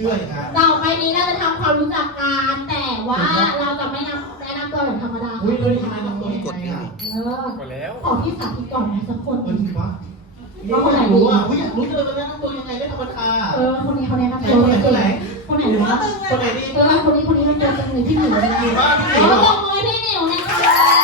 ชื่อนะต่อไปนี้เราจะทำความรู้จักกันแต่ว่าเราจะไม่นำแนะนำตัวแบบธรรมดาอุ้ยเลยทำตัองกดเนี่ยเออหมดแล้วขอพี่สาธิตก่อนนะสักคนคนไหนวะคนไหนดูอะอุ้ยอยากรู้จังเลยจะแนะนำตัวยังไงได้ธรรมดาเออคนนี้เขาแนะนำตัวคนไหนคนไหนวะคนไหนดีเออคนนี้คนนี้เขาเจอกันเลยที่หนึ่งเลยนะเออตบมือพี่หนิวนะคะ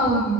um,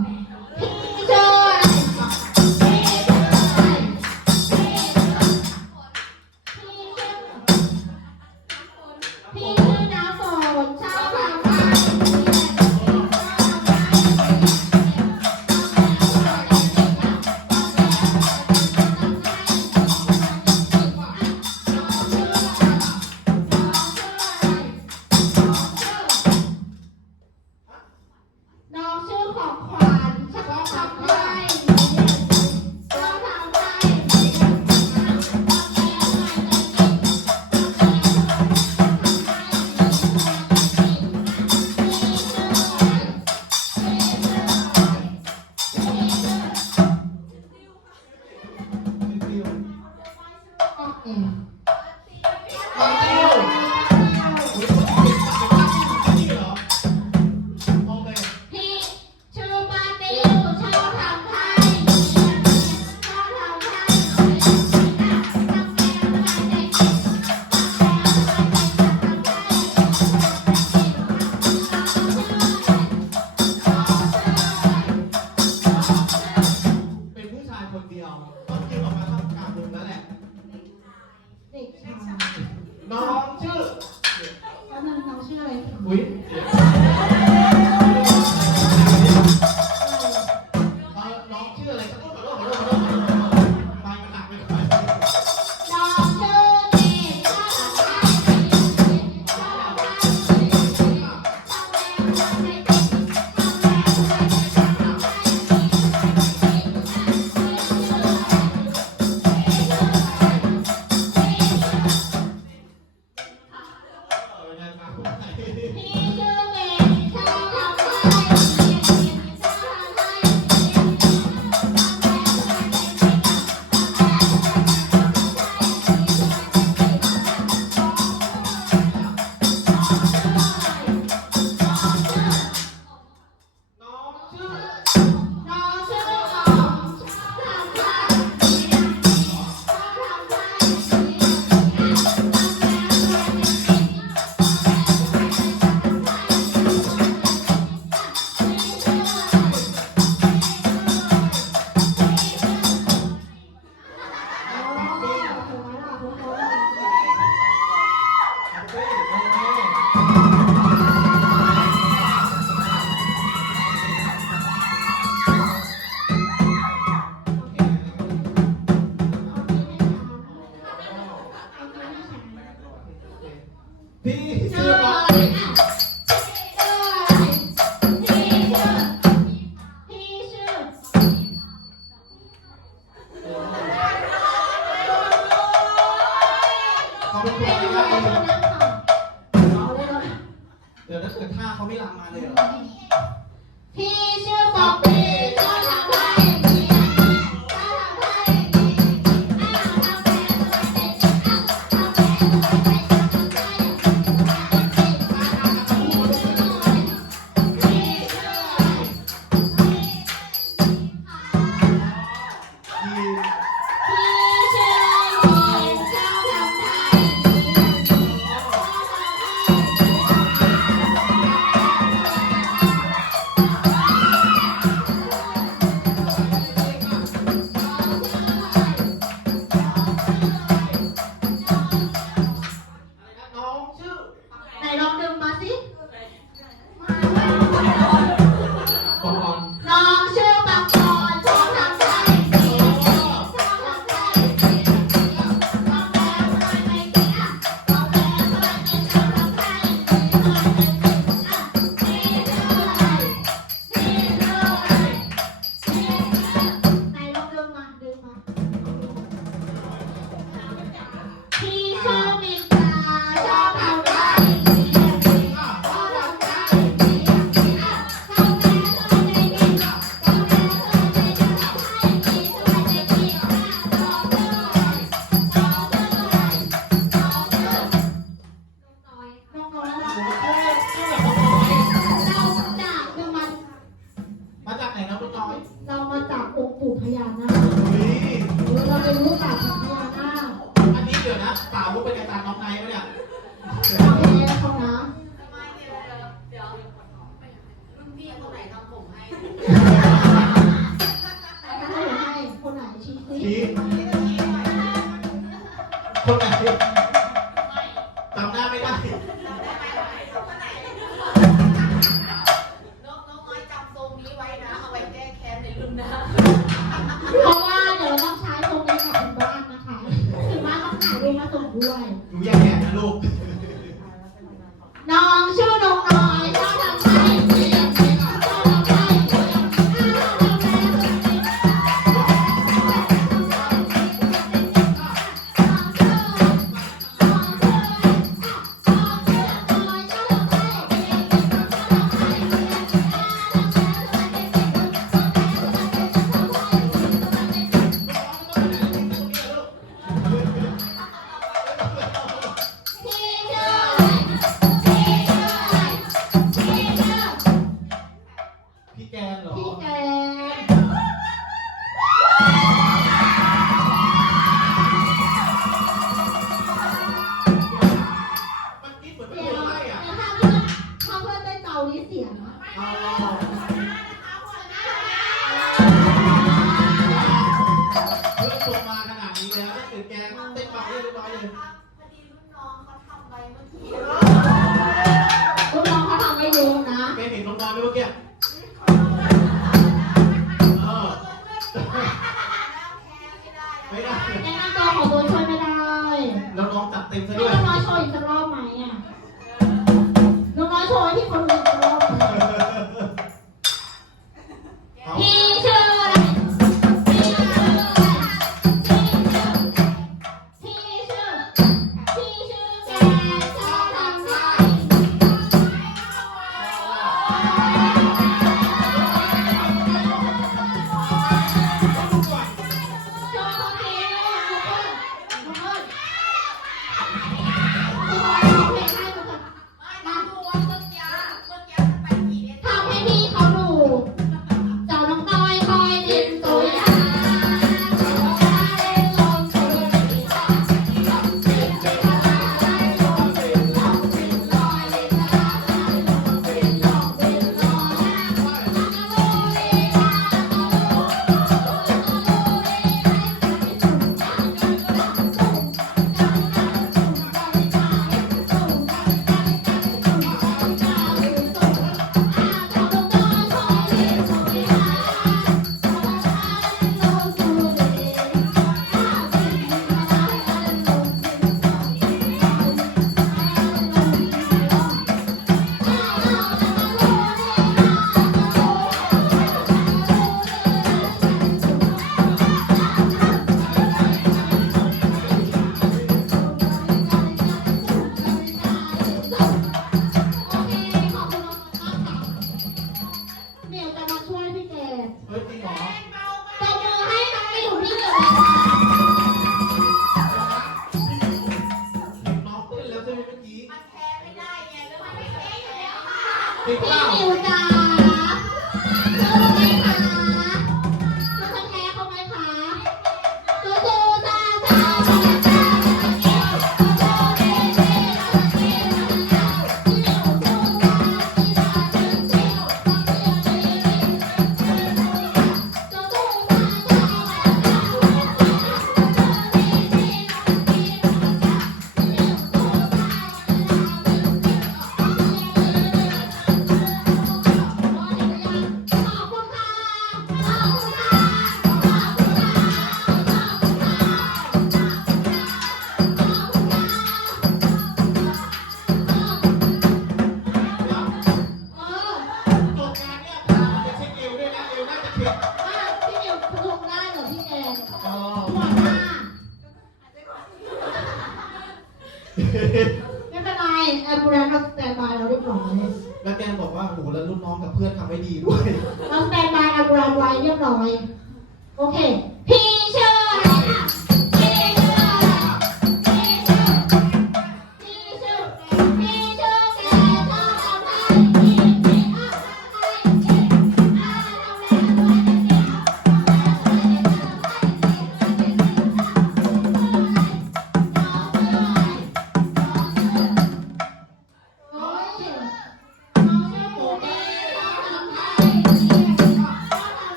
เรามาจากองค์ปู่พญานาค